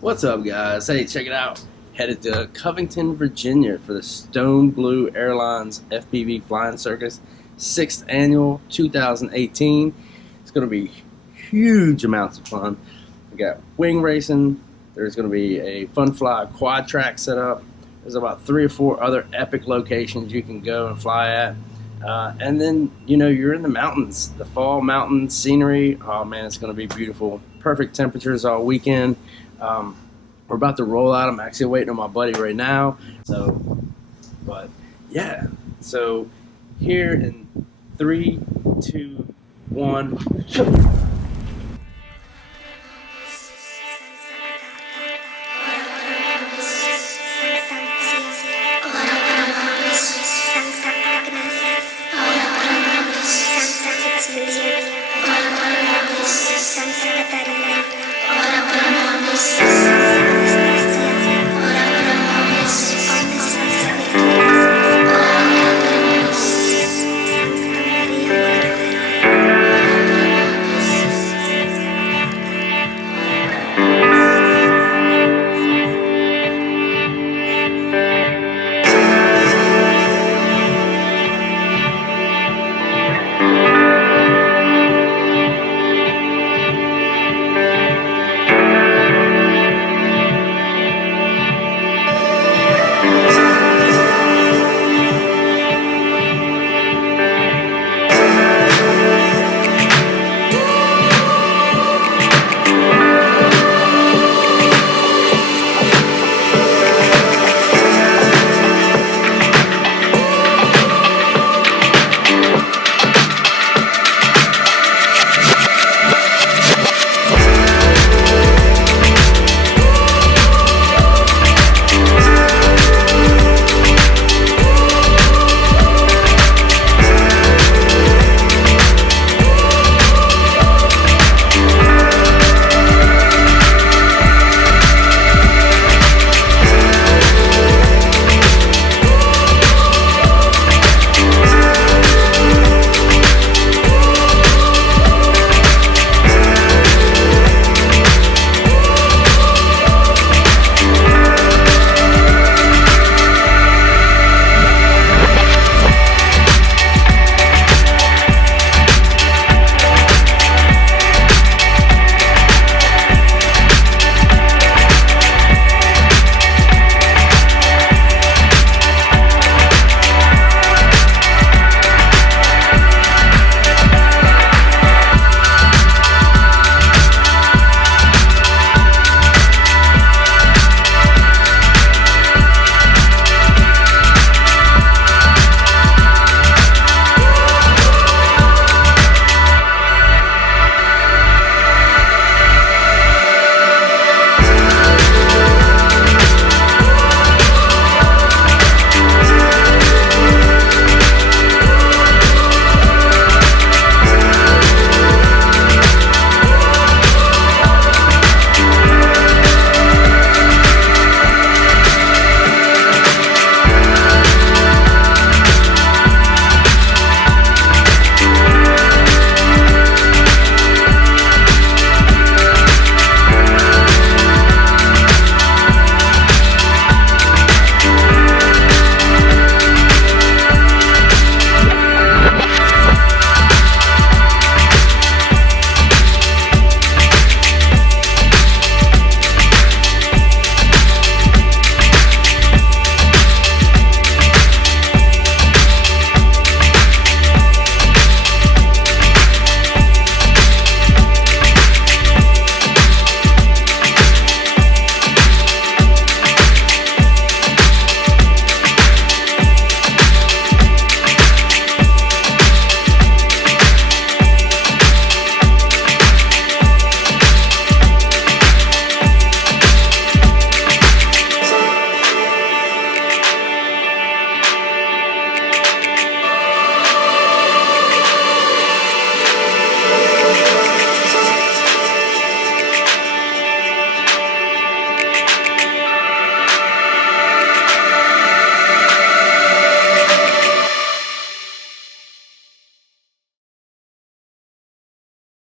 What's up, guys? Hey, check it out. Headed to Covington, Virginia for the Stone Blue Airlines FPV Flying Circus 6th Annual 2018. It's going to be huge amounts of fun. We got wing racing. There's going to be a fun fly quad track set up. There's about 3 or 4 other epic locations you can go and fly at. And then, you're in the mountains, the fall mountain scenery. Oh man, it's going to be beautiful. Perfect temperatures all weekend. We're about to roll out. I'm actually waiting on my buddy right now. But yeah. So here in 3, 2, 1.